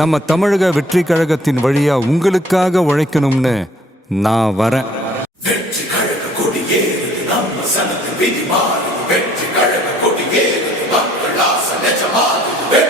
நம்ம தமிழக வெற்றி கழகத்தின் வழியா உங்களுக்காக உழைக்கணும்னு நான் வரேன். வெற்றி கழக கொடியேறுது நம்ம சனத்து விதி மாறுது. வெற்றி கழக கொடியேறுது மக்கள் ஆசை நிஜமாகுது.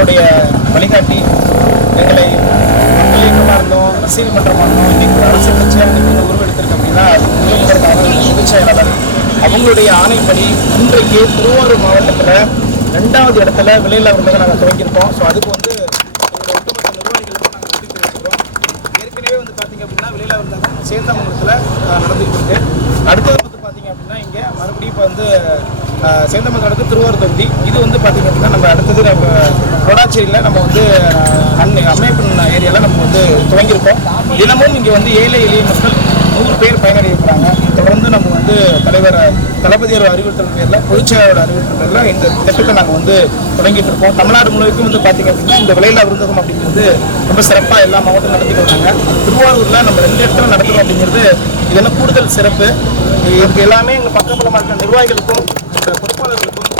எங்களுடைய வழிகாட்டி எங்களை மக்கள் இயக்கமாக இருந்தோம் அரசியல் மன்றமாக இருந்தோம் இன்னைக்கு ஒரு அரசு கட்சியாக நீங்கள் உருவெடுத்திருக்கு அப்படின்னா அது முதல்வருக்கான அவங்களுடைய ஆணைப்படி இன்றைக்கு திருவாரூர் மாவட்டத்தில் ரெண்டாவது இடத்துல விலையில் விருந்ததை நாங்கள் துவங்கியிருக்கோம் ஸோ அதுக்கு வந்து எங்களுடைய ஒட்டுமொத்த நிர்வாகிகளுக்கும் நாங்கள் நன்றி ஏற்கனவே வந்து பார்த்தீங்க அப்படின்னா வெளியில வந்தாங்க சேந்தமங்கலத்தில் நடந்துகிட்டு இருக்கு. அடுத்தது வந்து பார்த்தீங்க அப்படின்னா இங்கே மறுபடியும் இப்போ வந்து சேந்தமங்கலம் அடுத்து திருவாரூர் தொகுதி இது வந்து பார்த்தீங்க அப்படின்னா நம்ம அடுத்தது நம்ம கொடாச்சேரியில் நம்ம வந்து அன்னை அம்மையப்பன் ஏரியாவில் நம்ம வந்து துவங்கியிருக்கோம். தினமும் இங்கே வந்து ஏழை எளிய மக்கள் நூறு பேர் பயனடைகிறாங்க தொடர்ந்து நம்ம வந்து தலைவர் தளபதியோட அறிவுறுத்தல் பேரில் பொதுச்செயலாளரோட அறிவுறுத்தல் பேரில் இந்த திட்டத்தை நாங்கள் வந்து தொடங்கிட்டு இருக்கோம். தமிழ்நாடு முழுவதுக்கும் வந்து பார்த்தீங்க அப்படின்னா இந்த விலையில்லா விருந்தகம் அப்படிங்கிறது ரொம்ப சிறப்பாக எல்லா மாவட்டம் நடத்திட்டு வராங்க. திருவாரூரில் நம்ம ரெண்டு இடத்துல நடத்துகிறோம் அப்படிங்கிறது இதெல்லாம் கூடுதல் சிறப்பு? இதுக்கு எல்லாமே எங்கள் பக்கபலமாக இருக்கிற நிர்வாகிகளுக்கும் பொறுப்பாளர்களுக்கும்